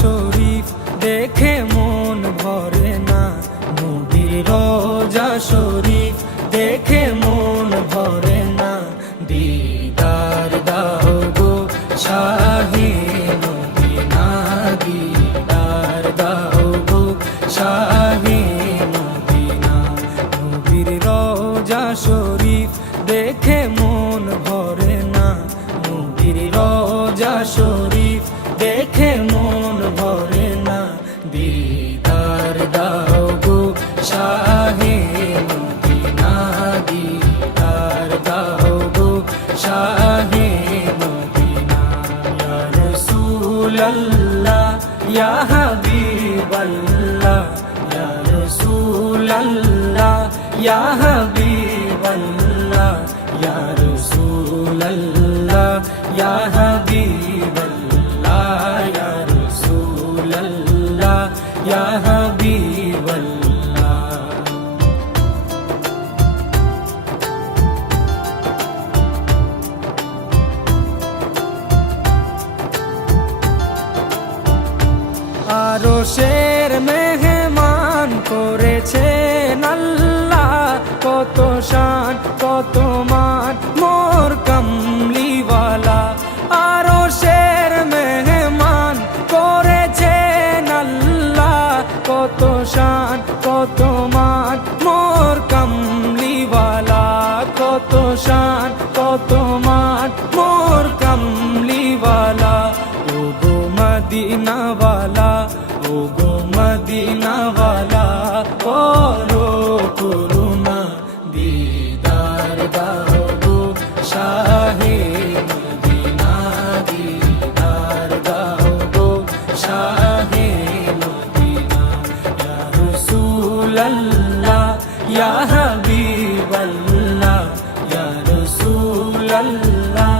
শরীফ দেখে মন ভরে না, নবীর রওজা শরীফ দেখে মন ভরে না। দিদার দাও গো শাহে মদিনা, দিদার দাও গো শাহে মদিনা। নবীর রওজা শরীফ দেখে মন ভরে না, নবীর রওজা শরীফ দেখে মন ভরে না। দিদার দাও গো শাহে মদিনা, দিদার দাও গো শাহে মদিনা। ইয়া রাসূলাল্লাহ ইয়া হাবিবাল্লাহ, ইয়া রাসূলাল্লাহ ইয়া হাবিবাল্লাহ, ইয়া রাসূলাল্লাহ ইয়া হাবিবাল্লাহ, ইয়া রাসূলাল্লাহ ইয়া হাবিবাল্লাহ। আরশের মেহমান করেছেন আল্লাহ, কত শান কত মান মোর কামলিওয়ালা। আরশের মেহমান করেছেন আল্লাহ, কত শান কত মান মোর কামলিওয়ালা, কত শান কত মান মোর কামলিওয়ালা। ও গো মদিনাওয়ালা, ও গো মদিনাওয়ালা, করো করুণা, দিদার দাও গো শাহে মদিনা, দিদার দাও গো শাহে মদিনা। ইয়া রাসূলাল্লাহ ইয়া হাবিবাল্লাহ, ইয়া রাসূলাল্লাহ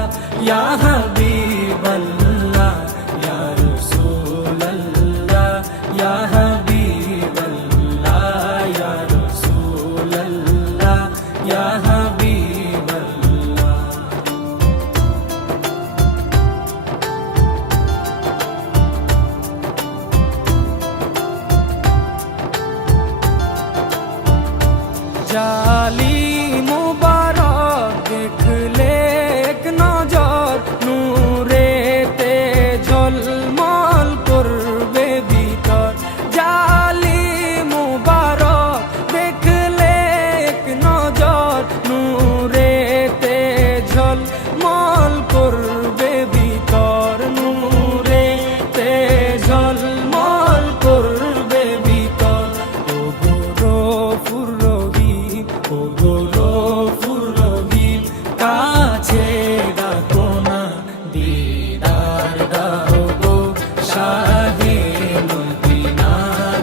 ইয়া হাবিবাল্লাহ, ইয়া রাসূলাল্লাহ ইয়া হাবিবাল্লাহ, ইয়া রাসূলাল্লাহ ইয়া হাবিবাল্লাহ। জালি মুবারক দেখলে এক নজর, নূরেতে ঝলমল করবে ভিতর। জালি মুবারক দেখলে এক নজর, নূরেতে ঝলমল করবে ভিতর, নূরেতে ঝলমল করবে ভিতর। ও গো গফুর রহিম, ও গো গফুর রহিম, কাছে ডাকো না, দিদার দাও গো শাহে মদিনা,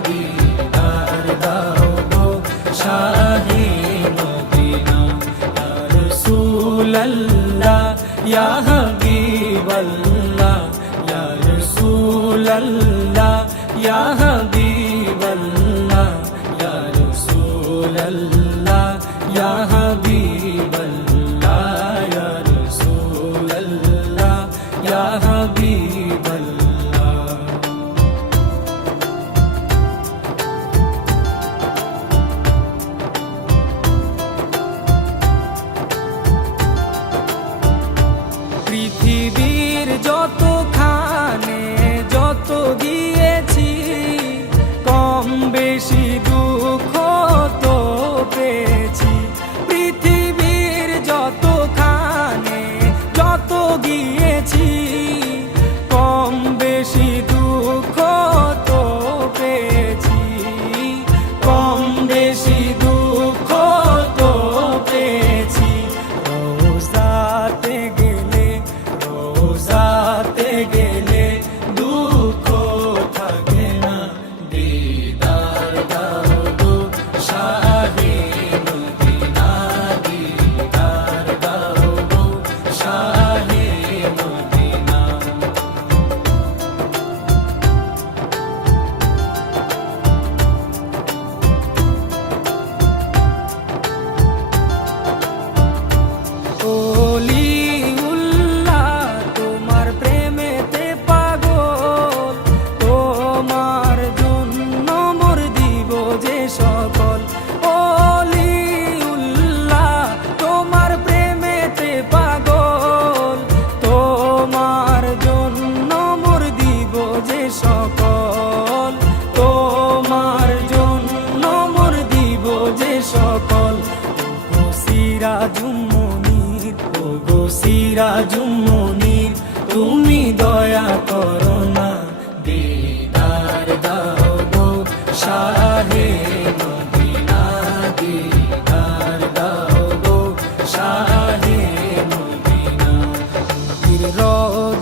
দিদার দাও গো শাহে মদিনা। ইয়া রাসূলাল্লাহ ইয়া হাবিবাল্লাহ, ইয়া রাসূলাল্লাহ ইয়া হাবিবাল্লাহ, ইয়া রাসূলাল্লাহ ইয়া হাবিবাল্লাহ, ইয়া রাসূলাল্লাহ ইয়া হাবিবাল্লাহ। পৃথিবীর যতখানে যত গিয়েছি, কম বেশি দুঃখ তো পেয়েছি। পৃথিবীর যতখানে যত গিয়েছি, কম বেশি দুঃখ তো পেয়েছি, কম বেশি দুঃখ তো পেয়েছি। রোজাতে গেলে, রোজাতে গেলে দুঃখ থাকে না, দিদার দাও গো শাহে মদিনা, দিদার দাও গো শাহে মদিনা। ওলিউল্লাহ তোমার প্রেমেতে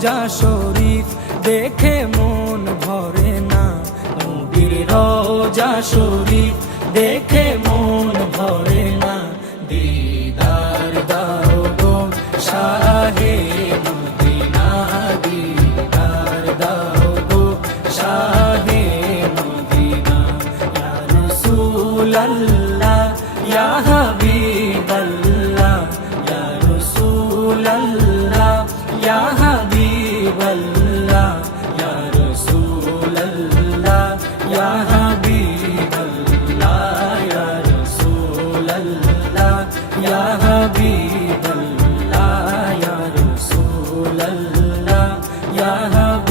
রোজা শরীফ দেখে মন ভরে না, নবীর রোজা শরীফ দেখে মন ভরে না। দিদার দাও গো শাহে মদিনা, দিদার দাও গো শাহে মদিনা। ইয়া রাসূলাল্লাহ ইয়া হাবিবাল্লাহ, ইয়া রাসূলাল্লাহ ইয়া হাবিবাল্লাহ, ইয়া রাসূলাল্লাহ ইয়া হাবিবাল্লাহ, ইয়া রাসূলাল্লাহ ইয়া হাবিবাল্লাহ, ইয়া রাসূলাল্লাহ ইয়া হাবিবাল্লাহ।